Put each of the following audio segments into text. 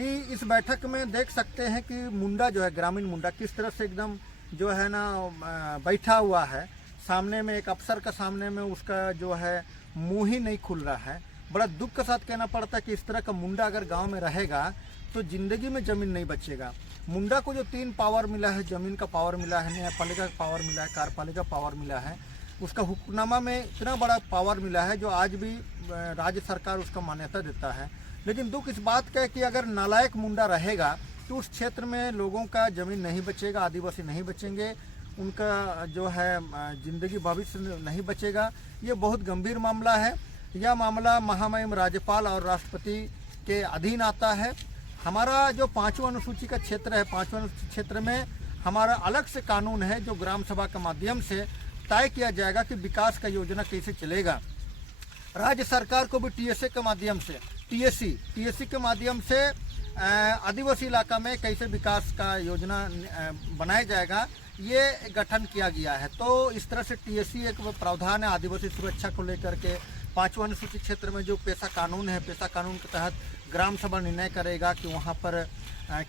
कि इस बैठक में देख सकते हैं कि मुंडा जो है, ग्रामीण मुंडा किस तरह से एकदम जो है ना बैठा हुआ है। सामने में एक अफसर का सामने में उसका जो है मुंह ही नहीं खुल रहा है। बड़ा दुख के साथ कहना पड़ता है कि इस तरह का मुंडा अगर गांव में रहेगा तो ज़िंदगी में ज़मीन नहीं बचेगा। मुंडा को जो 3 पावर मिला है, ज़मीन का पावर मिला है, न्यायपालिका का पावर मिला है, कार्यपालिका पावर मिला है, उसका हुक्मनामा में इतना बड़ा पावर मिला है जो आज भी राज्य सरकार उसका मान्यता देता है। लेकिन दुख इस बात का है कि अगर नालायक मुंडा रहेगा तो उस क्षेत्र में लोगों का ज़मीन नहीं बचेगा, आदिवासी नहीं बचेंगे, उनका जो है ज़िंदगी भविष्य नहीं बचेगा। ये बहुत गंभीर मामला है। यह मामला महामहिम राज्यपाल और राष्ट्रपति के अधीन आता है। हमारा जो 5वां अनुसूची का क्षेत्र है, 5वां अनुसूची क्षेत्र में हमारा अलग से कानून है जो ग्राम सभा के माध्यम से तय किया जाएगा कि विकास का योजना कैसे चलेगा। राज्य सरकार को भी टीएससी के माध्यम से आदिवासी इलाका में कैसे विकास का योजना बनाया जाएगा, ये गठन किया गया है। तो इस तरह से टीएससी एक प्रावधान है आदिवासी सुरक्षा को लेकर के। 5वां अनुसूची क्षेत्र में जो पेशा कानून है, पेशा कानून के तहत ग्राम सभा निर्णय करेगा कि वहाँ पर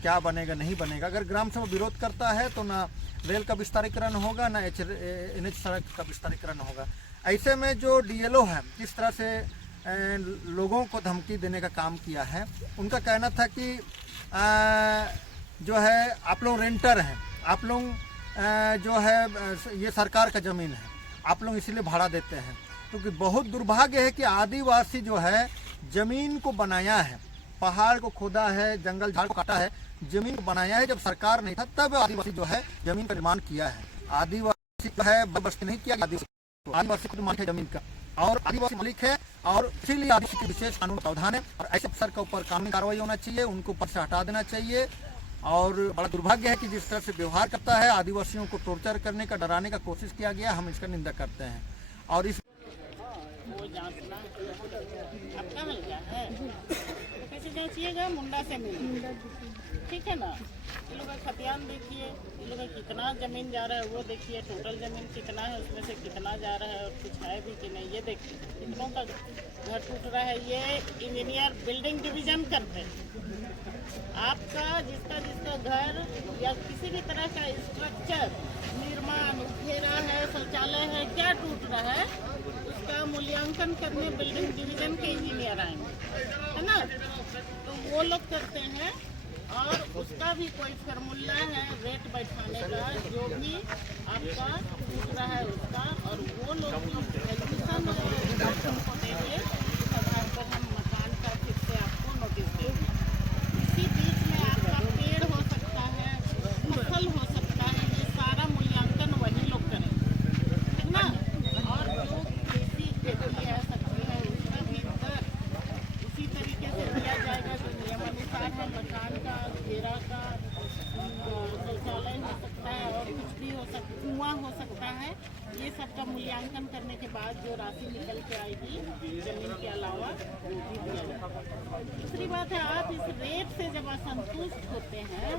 क्या बनेगा नहीं बनेगा। अगर ग्राम सभा विरोध करता है तो ना रेल का विस्तारीकरण होगा, ना NH सड़क का विस्तारीकरण होगा। ऐसे में जो डीएलओ है किस तरह से लोगों को धमकी देने का काम किया है। उनका कहना था कि जो है आप लोग रेंटर हैं, आप लोग जो है ये सरकार का ज़मीन है, आप लोग इसीलिए भाड़ा देते हैं। क्योंकि बहुत दुर्भाग्य है कि आदिवासी जो है ज़मीन को बनाया है, पहाड़ को खोदा है, जंगल झाड़ को काटा है, ज़मीन को बनाया है। जब सरकार नहीं था तब आदिवासी जो है ज़मीन का निर्माण किया है। आदिवासी जो है बर्दाश्त नहीं किया, आदिवासी को मालिक है ज़मीन का और आदिवासी मालिक है, और इसीलिए आदिवासी के विशेष कानून प्रावधान है। और ऐसे अफसर के ऊपर कानूनी कार्रवाई होना चाहिए, उनको ऊपर से हटा देना चाहिए। और बड़ा दुर्भाग्य है कि जिस तरह से व्यवहार करता है, आदिवासियों को टॉर्चर करने का, डराने का कोशिश किया गया, हम इसका निंदा करते हैं। और इस आपका मिल गया है कैसे जांचिएगा, मुंडा से मिल, ठीक है ना। ये लोग का खतियान देखिए, ये लोग का कितना ज़मीन जा रहा है वो देखिए, टोटल ज़मीन कितना है, उसमें से कितना जा रहा है और कुछ है भी कि नहीं ये देखिए। कितनों का घर टूट रहा है। ये इंजीनियर बिल्डिंग डिवीज़न करते हैं। आपका जिसका घर या किसी भी तरह का स्ट्रक्चर निर्माण घेरा है, शौचालय है, क्या टूट रहा है, उसका मूल्यांकन करने बिल्डिंग डिवीज़न के इंजीनियर आएंगे, है ना। तो वो लोग करते हैं और उसका भी कोई फार्मूला है रेट बैठाने का, जो भी आपका टूट रहा है उसका, और वो लोग एग्जीक्यूशन को देंगे। इस आधार पर हम मकान का फिर से आपको नोटिस देंगे। इसी बीच में आपका पेड़ हो सकता है, फसल हो सकता है, ये सारा मूल्यांकन वही लोग करेंगे, ठीक ना। और जो खेती है, सब्जी है, उसका भी दर उसी तरीके से दिया जाएगा जो नियमानुसार है। मकान का, घेरा का, शौचालय हो सकता है और कुछ भी हो सकता, कुआं हो सकता है। ये सब का मूल्यांकन करने के बाद जो राशि निकल के आएगी जमीन के अलावा वो भी दिया जाएगा। दूसरी बात है, आप इस रेट से जब असंतुष्ट होते हैं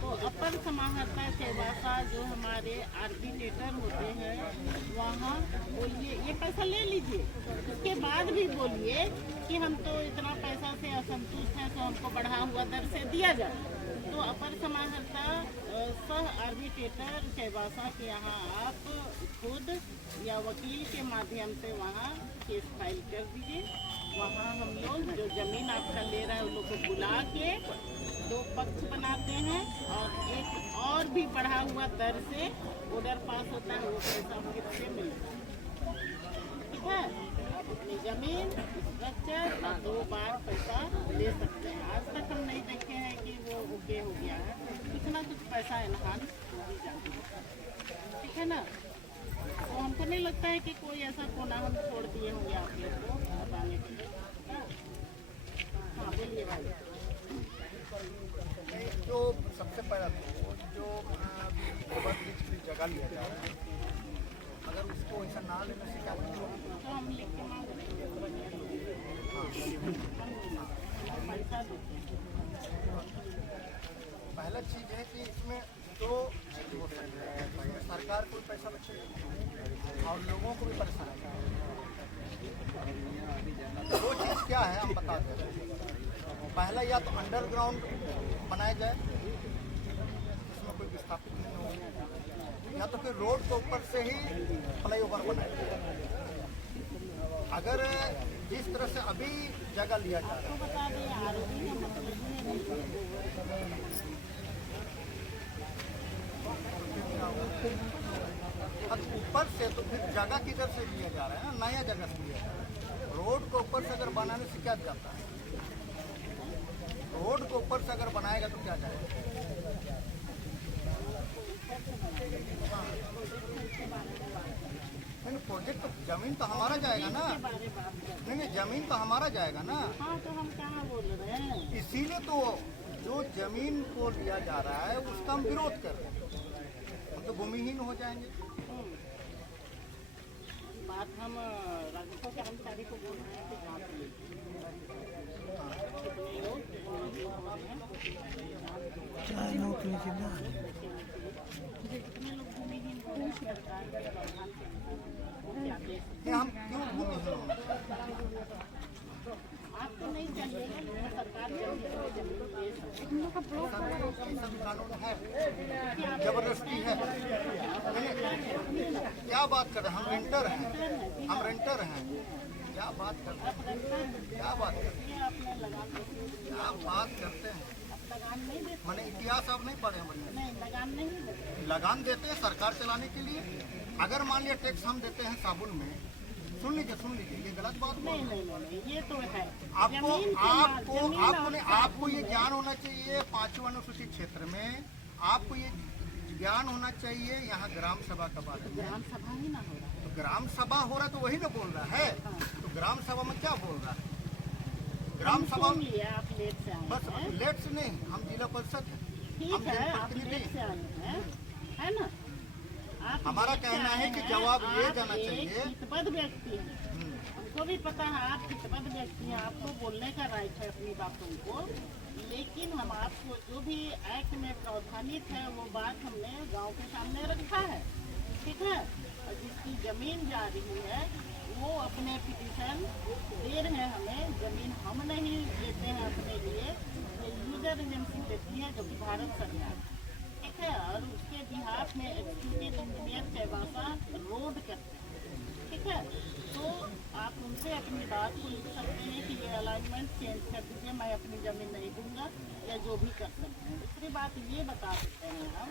तो अपर समाहर्ता सेवासा जो हमारे आर्बिट्रेटर होते हैं वहाँ बोलिए, ये पैसा ले लीजिए। उसके बाद भी बोलिए कि हम तो इतना पैसा से असंतुष्ट हैं तो हमको बढ़ा हुआ दर से दिया जाए। तो अपर समाहर्ता सह आर्बिट्रेटर सेवासा के यहाँ आप खुद या वकील के माध्यम से वहाँ केस फाइल कर दीजिए। वहाँ हम लोग जो ज़मीन आपका ले रहा है उन लोग को बुला के 2 पक्ष बनाते हैं और एक और भी बढ़ा हुआ दर से ऑर्डर पास होता है, वो पैसा फिर से मिलता है, ठीक है। अपनी ज़मीन स्ट्रक्चर 2 बार पैसा ले सकते हैं। आज तक हम नहीं देखे हैं कि वो ओके हो गया है, कुछ ना कुछ पैसा एनहांस हो ही जाती है, ठीक है ना। तो हमको नहीं लगता है कि कोई ऐसा कोना हम छोड़ दिए होंगे आप लोग को बताने के लिए। हाँ बोलिए भाई। जो सबसे पहला तो जो ब्रिज की जगह लिया जा रहा है, अगर उसको ऐसा ना लेने से क्या तो हम लिख के मांग पैसा देते हैं। पहला चीज़ है कि इसमें 2 चीज़ हो सकती है, सरकार को भी पैसा बचेगा और लोगों को भी परेशानी है। 2 चीज़ क्या है हम बता दें। पहला या तो अंडरग्राउंड बनाया जाए, इसमें कोई विस्थापित नहीं हो, या तो फिर रोड के ऊपर से ही फ्लाईओवर बनाया जाए। अगर जिस तरह से अभी जगह लिया जा रहा है, बता दें आरोपी का मतलब अब ऊपर से तो फिर जगह किधर से लिया जा रहा है ना, नया जगह से लिया जा रहा है। रोड को ऊपर से अगर बनाने से क्या जाता है, रोड को ऊपर से अगर बनाएगा तो क्या जाएगा? नहीं प्रोजेक्ट तो जमीन तो हमारा जाएगा ना, नहीं जमीन तो हमारा जाएगा ना। हाँ तो हम कहाँ बोल रहे हैं, इसीलिए तो जो जमीन को लिया जा रहा है उसका हम विरोध कर रहे हैं, हम तो भूमिहीन हो जाएंगे। बात हम राजस्व कर्मचारी को बोल रहे हैं कि जांच लीजिए। कितने लोग जितने लोग भूमिहीन हो रहे हैं सरकार के प्रावधान के अनुसार वो क्या दे सकते ये हम क्यों भूमिहीन होंगे? हैं? आपको नहीं चाहिए लेकिन सरकार जमीन दे सकती है। सभी कानून है, जबरदस्ती है। क्या बात कर रहे हैं, हम रेंटर हैं, हम रेंटर हैं, क्या बात करते हैं, क्या बात करते हैं, ये आपने लगान दे क्या बात करते हैं? लगान नहीं देते, मैंने इतिहास आप नहीं पढ़े हैं बढ़िया? नहीं लगान नहीं देते। लगान देते हैं सरकार चलाने के लिए। अगर मान लिया टैक्स हम देते हैं साबुन में, सुन लीजिए, ये गलत बात बोल रहे हैं। नहीं, ये तो है। आपको आपको आपको नहीं, आपको ये ज्ञान होना चाहिए 5वां अनुसूचित क्षेत्र में, आपको ये ज्ञान होना चाहिए यहाँ ग्राम सभा का बारे में। ग्राम सभा ही ना हो रहा है। तो ग्राम सभा हो रहा है तो वही ना बोल रहा है। तो ग्राम सभा में क्या बोल रहा है? ग्राम सभा सुन लिया, आप लेट से आए बस हैं। लेट से नहीं, हम जिला परिषद हैं, ठीक हम है, आप जनप्रतिनिधि लेट से हैं। आए हैं, है ना? आप हमारा लेट से कहना है आए कि हैं, जवाब ये आप जाना एक चाहिए। हितबद्ध व्यक्ति हैं, हमको भी पता है आप हितबद्ध व्यक्ति हैं, आपको बोलने का राइट है अपनी बातों को, लेकिन हम आपको जो भी एक्ट में प्रावधानित है वो बात हमने गांव के सामने रखा है, ठीक है? और जिसकी जमीन जा रही है वो अपने पिटीशन दे रहे हैं हमें, जमीन हम नहीं देते हैं अपने लिए, ये यूजर एजेंसी देती है जो कि भारत सरकार, ठीक है? और उसके बिहाफ में एग्जीक्यूटिव इंजीनियर चाईबासा रोड करते हैं, ठीक है? तो आप उनसे अपनी बात को लिख सकते हैं कि ये अलाइनमेंट चेंज कर दीजिए, मैं अपनी ज़मीन नहीं दूंगा, या जो भी कर सकते हैं। दूसरी बात ये बता सकते हैं हम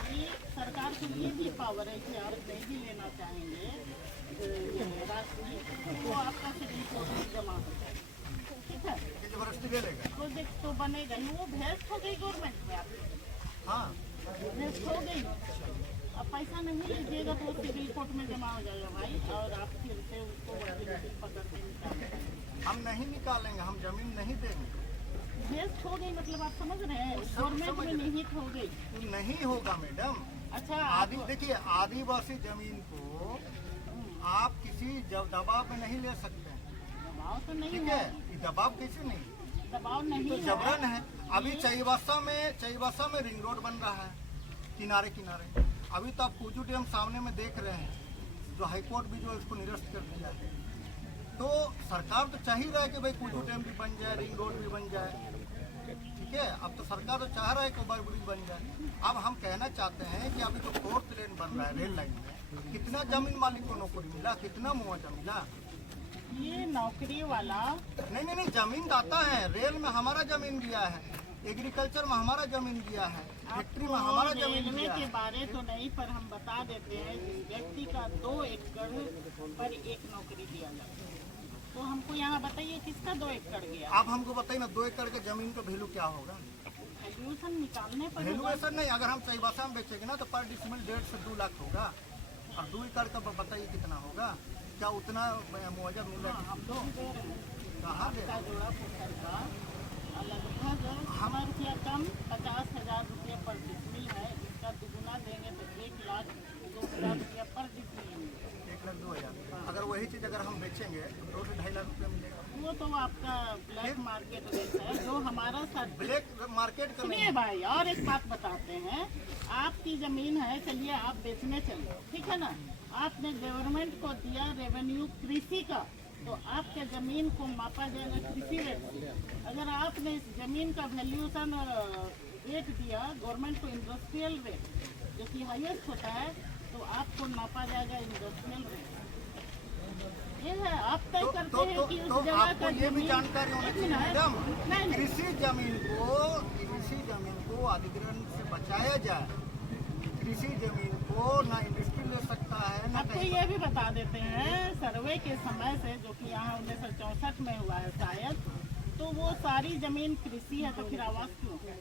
कि सरकार को ये भी पावर है कि आप नहीं भी लेना चाहेंगे राशि, तो आपका सिविल कोर्ट में जमा हो जाएगा, ठीक है? जबरदस्ती ले लेगा। प्रोजेक्ट तो बनेगा ही, वो भेस्ट हो गई गवर्नमेंट में, आपकी हाँ भेस्ट हो गई। अब पैसा नहीं लीजिएगा तो सिविल कोर्ट में जमा हो जाएगा भाई, और आप फिर से उसको वकील पकड़ के निकालेंगे। हम नहीं निकालेंगे, हम जमीन नहीं देंगे। वेस्ट हो गई मतलब आप समझ रहे हैं, गवर्नमेंट में निहित हो गई। तो नहीं होगा मैडम। अच्छा आदि देखिए, आदिवासी जमीन को आप किसी दबाव में नहीं ले सकते हैं, दबाव तो नहीं ठीक है, है? ये दबाव कैसे नहीं, दबाव नहीं तो है। जबरन है। अभी चाईबासा में रिंग रोड बन रहा है किनारे किनारे। अभी तो आप कुजू डैम सामने में देख रहे हैं, जो हाईकोर्ट भी जो है उसको निरस्त कर दिया है। तो सरकार तो चाह ही रहा है कि भाई कुजू डैम भी बन जाए, रिंग रोड भी बन जाए, ठीक है? अब तो सरकार तो चाह रहा है कि ओवरब्रिज बन जाए। अब हम कहना चाहते हैं कि अभी जो 4th लेन बन रहा है रेल लाइन में, कितना जमीन मालिक को नौकरी मिला, कितना मुआवजा मिला? ये नौकरी वाला नहीं, जमीन दाता है। रेल में हमारा जमीन दिया है, एग्रीकल्चर में हमारा जमीन दिया है, फैक्ट्री में हमारा जमीन रेलवे दिया के है। बारे तो नहीं, पर हम बता देते हैं जिस व्यक्ति का 2 एकड़ पर एक नौकरी दिया जाता है, तो हमको यहाँ बताइए किसका 2 एकड़ गया? आप हमको बताइए ना, 2 एकड़ के जमीन का वैल्यू क्या होगा? वैल्यूएशन निकालने पर वैल्यूएशन नहीं, अगर हम चाईबासा में बेचेंगे ना तो पर डिसमिल 1.5 से 2 लाख होगा। और 2 एकड़ का बताइए कितना होगा? क्या उतना मुआवजा मिलेगा? हम लोग दे रहे हैं कहाँ दे? का जोड़ा पोखर का लगभग हमारा रुपया कम 50,000 रुपये पर डिसमिल है, इसका दुगुना देंगे तो 1,02,000 रुपया पर डिसमिल मिलेगा। 1,02,000। अगर वही चीज़ अगर हम बेचेंगे तो 2 से 2.5 लाख रुपया मिलेगा। वो तो आपका ब्लैक मार्केट रेट है, जो हमारा साथ। ब्लैक मार्केट का नहीं सुनिए भाई, और एक बात बताते हैं, आपकी जमीन है, चलिए आप बेचने चले, ठीक है ना? आपने गवर्नमेंट को दिया रेवेन्यू कृषि का, तो आपके जमीन को मापा जाएगा कृषि रेट से। अगर आपने इस जमीन का वैल्यूएशन रेट दिया गवर्नमेंट को इंडस्ट्रियल रेट जो कि हाईएस्ट होता है, तो आपको नापा जाएगा इंडस्ट्रियल रेट। ये है, आप तय करते हैं कि उस जगह का ये भी जानकारी होनी चाहिए मैडम, नहीं, कृषि जमीन को अधिग्रहण से बचाया जाए। कृषि जमीन को ना इंडस्ट्री ले सकता है ना आपको ये भी बता देते हैं, सर्वे के समय से जो कि यहाँ 1964 में हुआ है शायद, तो वो सारी जमीन कृषि है, तो फिर आवास क्यों है?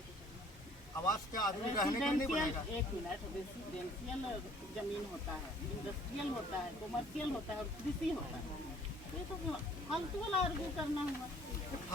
आवास क्या आदमी रहने के लिए नहीं बनेगा? एक मिनट, रेसिडेंशियल जमीन होता है, इंडस्ट्रियल होता है, कमर्शियल होता है और कृषि होता है। ये तो फालतू वाला आर्ग्यू करना हुआ।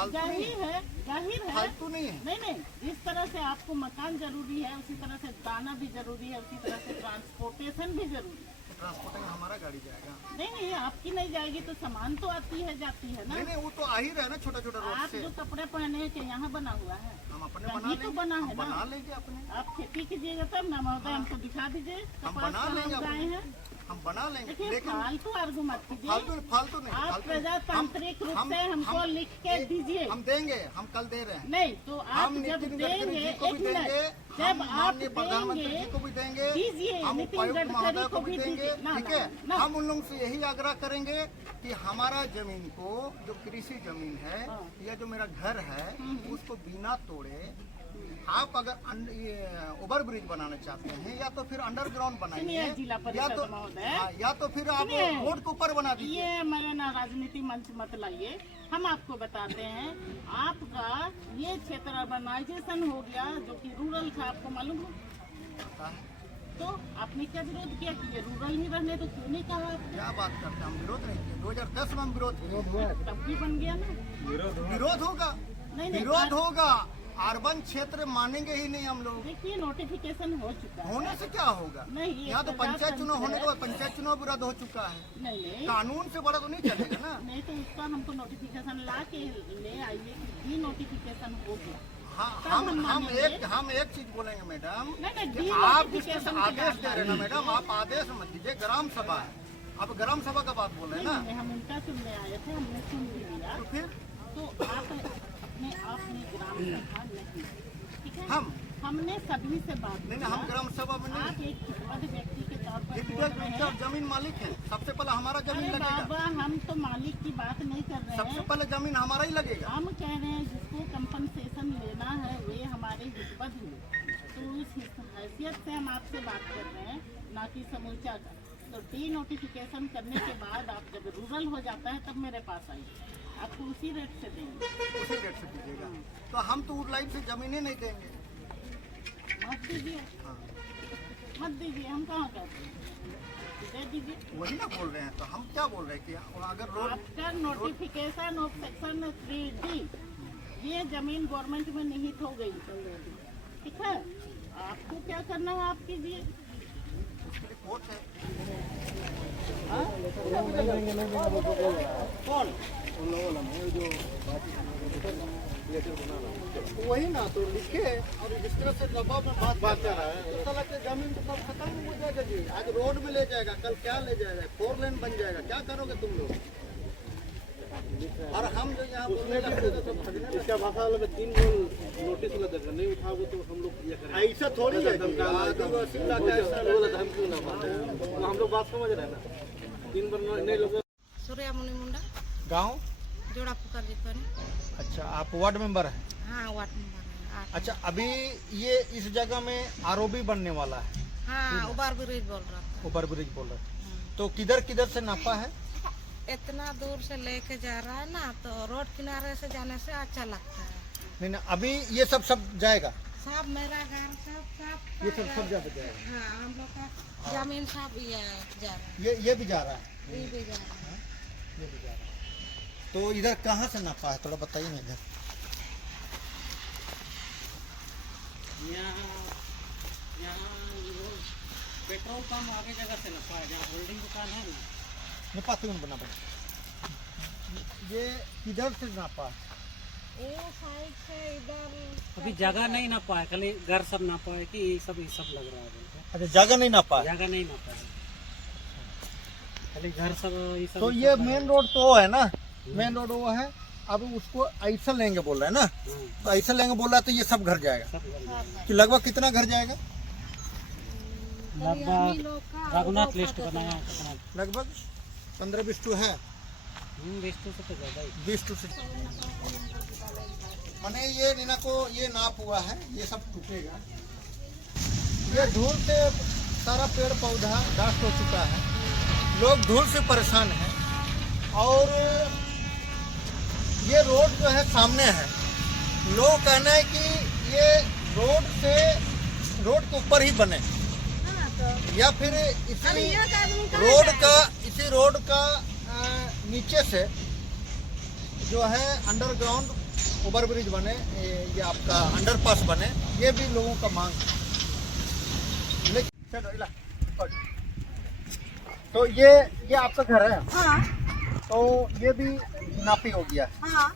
जाहिर है फालतू नहीं है। नहीं, जिस तरह से आपको मकान जरूरी है उसी तरह से दाना भी जरूरी है, उसी तरह से ट्रांसपोर्टेशन भी जरूरी है। ट्रांसपोर्टिंग हमारा गाड़ी जाएगा? नहीं, आपकी नहीं जाएगी तो सामान तो आती है जाती है ना। नहीं, वो तो आ ही रहा है ना, छोटा छोटा रोड आप से। जो कपड़े पहने के यहाँ बना हुआ है, हम अपने कहीं बना तो लेंगे, बना है ना। बना लेंगे अपने। आप खेती कीजिएगा तब ना महोदय, हमको दिखा दीजिए हम कपास बना लेंगे कहाँ उगाए हैं। हम बना लेंगे, देखिए लेकिन फालतू आर्गू मत कीजिए। फालतू नहीं। आप फालतू नहीं। प्रजातांत्रिक रूप हम- से हमको हम- लिख के दीजिए। हम देंगे, हम कल दे रहे हैं। नहीं तो आप हम जब नितिन गडकरी देंगे, जी को एक भी देंगे, मिनट, जब हम आप माननीय प्रधानमंत्री देंगे जी को भी देंगे, दीजिए, हम नितिन उपायुक्त गडकरी महोदय को को भी भी देंगे, दीजिए। ना, ठीक ना, है। ना। हम उन लोगों से यही आग्रह करेंगे कि हमारा जमीन को, जो कृषि जमीन है हाँ। या जो मेरा घर है, उसको बिना तोड़े आप अगर ओवर ब्रिज बनाना चाहते हैं या तो फिर अंडरग्राउंड बनाइए, सुनिए जिला या परिषद तो महोदय, या तो फिर आप सुनिए। रोड के ऊपर बना दीजिए। ये मेरा ना राजनीति मंच मत लाइए। हम आपको बताते हैं, आपका ये क्षेत्र अर्बनाइजेशन हो गया जो कि रूरल था, आपको मालूम है? पता है? तो आपने क्या विरोध किया कि ये रूरल ही रहने, तो क्यों नहीं कहा आपने? क्या बात करते हैं, हम विरोध नहीं किए। 2010 में हम विरोध किए। तब भी बन गया ना। विरोध होगा, नहीं, विरोध होगा। अर्बन क्षेत्र मानेंगे ही नहीं हम लोग। देखिए नोटिफिकेशन हो चुका है। होने से क्या होगा? नहीं, ये यहाँ तो पंचायत चुनाव होने के प्रजातंत्र बाद पंचायत चुनाव भी रद्द हो चुका है। नहीं, कानून से बड़ा तो नहीं चलेगा ना। नहीं तो उसका हमको नोटिफिकेशन ला के ले आइए कि डी नोटिफिकेशन हो गया। हाँ, तब हम मानेंगे। हम एक चीज बोलेंगे मैडम, नहीं, कि डी आप नोटिफिकेशन जिस की आदेश बात दे रहे हैं ना मैडम, आप आदेश मत दीजिए। ग्राम सभा है, आप ग्राम सभा का बात बोल रहे हैं ना, नहीं, हम उनका सुनने आए थे, हमने सुन भी लिया। तो फिर तो आप अपने ग्राम सभा नहीं, ठीक है? हमने सभी से बात नहीं, हम ग्राम सभा में नहीं। आप एक पद व्यक्ति के तौर पर बोल एक रहे हैं। जब जमीन मालिक है, सबसे पहले हमारा जमीन अरे लगेगा। बाबा, हम तो मालिक की बात नहीं कर रहे सबसे हैं। पहले जमीन हमारा ही लगेगा। हम कह रहे हैं जिसको कंपनसेशन लेना है वे हमारे हिस्बत हुए, तो उस हैसियत से हम आपसे बात कर रहे हैं, ना कि समूचा का। तो डी नोटिफिकेशन करने के बाद आप जब रूरल हो जाता है तब मेरे पास आइए, आपको उसी रेट से देंगे। उसी रेट से दीजिएगा। तो हम तो उस लाइन से जमीनें नहीं देंगे। मत दीजिए, हाँ, मत दीजिए, हम कहाँ कहते हैं, दे दीजिए। वही ना बोल रहे हैं। तो हम क्या बोल रहे हैं कि अगर road after notification of section 3D ये जमीन गवर्नमेंट में निहित हो गई, ठीक है? आपको क्या करना है आप कीजिए। उसके लिए कोर्ट है। कौन? वही ना, तो लिखे और जिस तरह से दबाव में बात कर रहा है, तो साला के जमीन तो सब खत्म हो जाएगा जी। आज रोड में ले जाएगा, कल क्या ले जाएगा, 4 लेन बन जाएगा। क्या करोगे तुम लोग? और हम जो यहाँ बोलने लगते थे सब ठगने इसका भाषा वाला में 3 गोल नोटिस लगा, नहीं उठाओगे तो हम लोग ये करेंगे। ऐसा थोड़ी है जी। आदिवासी इलाका ऐसा हम क्यों ना माने? हम लोग बात समझ रहे हैं ना। 3 बार नहीं लोग। सूर्यामुनि मुंडा, गाँव। जोड़ा पुकार जी पर। अच्छा, आप वार्ड मेंबर हैं? हाँ, वार्ड नंबर है 8। अच्छा, अभी ये इस जगह में आरओबी बनने वाला है, हाँ, ओवर ब्रिज बोल रहा था। ऊपर ब्रिज बोल रहे हैं। तो किधर किधर से नापा है? इतना दूर से लेके जा रहा है ना, तो रोड किनारे से जाने से अच्छा लगता है। नहीं ना, अभी ये सब जाएगा। सब मेरा घर सब ये सब जाएगा। हाँ, हम लोग का जमीन सब ये जा रहा है, ये भी जा रहा है। ये भी जा रहा है। ये भी जा रहा है। तो इधर कहाँ से नापा है, थोड़ा बताइए ना इधर। यहाँ पेट्रोल पंप आगे जगह से नफा है, जहाँ होल्डिंग दुकान है ना। निपाती में बना बना। ये किधर से नापा है? ये साइड से इधर अभी जगह नहीं नापा है, खाली घर सब नापा है कि ये सब लग रहा है बोलते हैं। अच्छा, जगह नहीं नापा है। जगह नहीं नापा है। खाली घर सब ये सब तो ये मेन रोड तो वो है ना, मेन रोड वो है। अब उसको ऐसा लेंगे बोल रहा है ना, तो ऐसा लेंगे बोल रहा है, तो ये सब घर जाएगा। कि लगभग कितना घर जाएगा? लगभग रघुनाथ लिस्ट बनाया कितना? लगभग 15-20 टू है, 20 से तो ज़्यादा ही। 20 टू से माने ये नीना को ये नाप हुआ है, ये सब टूटेगा। ये धूल से सारा पेड़ पौधा नष्ट हो चुका है, लोग धूल से परेशान हैं। और ये रोड जो है सामने है, लोग कहना है कि ये रोड के ऊपर ही बने, या फिर इसी रोड का नीचे से जो है अंडरग्राउंड ओवरब्रिज बने, ये आपका अंडरपास बने, ये भी लोगों का मांग है। चलो इला, तो ये आपका घर है। हाँ तो ये भी नापी हो गया है। हाँ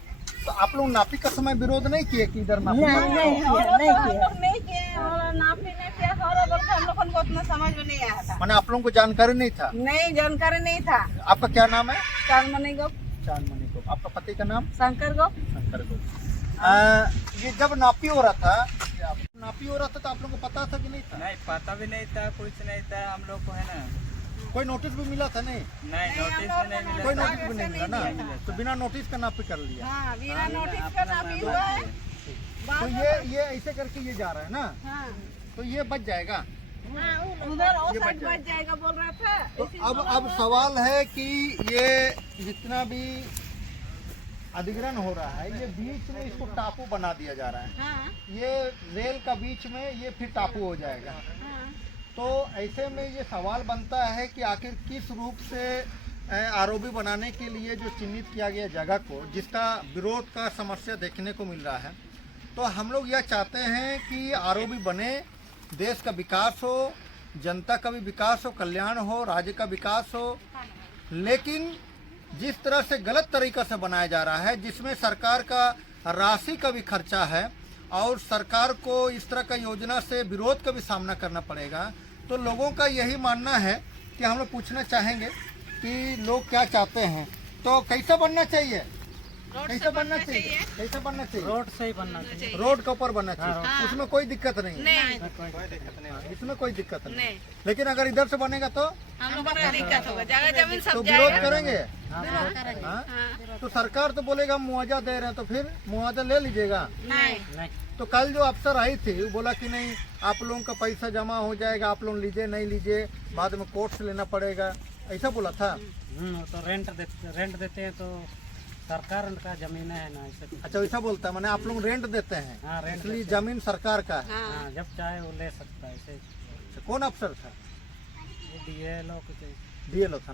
तो आप लोग नापी का समय विरोध नहीं किए कि इधर नापी? नहीं किए और नापी नहीं किया और बोल के हम लोगों को उतना समझ में नहीं आया था। माने आप लोगों को जानकारी नहीं था? नहीं जानकारी नहीं था। आपका क्या नाम है? चांदमणि गो, चांदमणि को। आपका पति का नाम? शंकर गो। शंकर को। ये जब नापी हो रहा था, तो आप लोगों को पता था कि नहीं था? नहीं, पता भी नहीं था, कुछ नहीं था हम लोग को, है ना। कोई नोटिस भी मिला था? नहीं, नहीं, नोटिस भी नहीं मिला। कोई नोटिस भी नहीं मिला ना, तो बिना नोटिस का नापी कर लिया। हाँ बिना नोटिस का नापी हुआ है। तो ये ऐसे करके ये जा रहा है ना, हाँ तो ये बच जाएगा। उधर वो साइड बच जाएगा बोल रहा था। तो अब सवाल है कि ये जितना भी अधिग्रहण हो रहा है, ये बीच में इसको टापू बना दिया जा रहा है। हाँ ये रेल का बीच में ये फिर टापू हो जाएगा। हाँ तो ऐसे में ये सवाल बनता है कि आखिर किस रूप से आरओबी बनाने के लिए जो चिन्हित किया गया जगह को, जिसका विरोध का समस्या देखने को मिल रहा है, तो हम लोग यह चाहते हैं कि आरओबी बने, देश का विकास हो, जनता का भी विकास हो, कल्याण हो, राज्य का विकास हो। लेकिन जिस तरह से गलत तरीका से बनाया जा रहा है, जिसमें सरकार का राशि का भी खर्चा है और सरकार को इस तरह का योजना से विरोध का भी सामना करना पड़ेगा, तो लोगों का यही मानना है कि हम लोग पूछना चाहेंगे कि लोग क्या चाहते हैं। तो कैसा बनना चाहिए? कैसा बनना चाहिए? कैसा बनना चाहिए? रोड से ही बनना चाहिए। रोड के ऊपर बनना चाहिए, उसमें कोई दिक्कत नहीं है। कोई दिक्कत नहीं। इसमें कोई दिक्कत नहीं। लेकिन अगर इधर से बनेगा तो हम लोगों को दिक्कत होगा, जगह जमीन तो सब विरोध जाएगा। करेंगे। करेंगे। हाँ? तो सरकार तो बोलेगा मुआवजा दे रहे हैं, तो फिर मुआवजा ले लीजिएगा। नहीं, तो कल जो अफसर आई थी वो बोला कि नहीं, आप लोगों का पैसा जमा हो जाएगा, आप लोग लीजिए, नहीं लीजिए बाद में कोर्ट से लेना पड़ेगा, ऐसा बोला था। तो रेंट देते हैं तो सरकार का जमीन है ना, ऐसे। अच्छा वैसा बोलता है, माने आप लोग रेंट देते हैं? हाँ, रेंट इसलिए देते हैं। जमीन सरकार का है। हाँ, जब चाहे वो ले सकता है ऐसे। अच्छा, कौन अफसर था? ये DLO कुछ DLO था।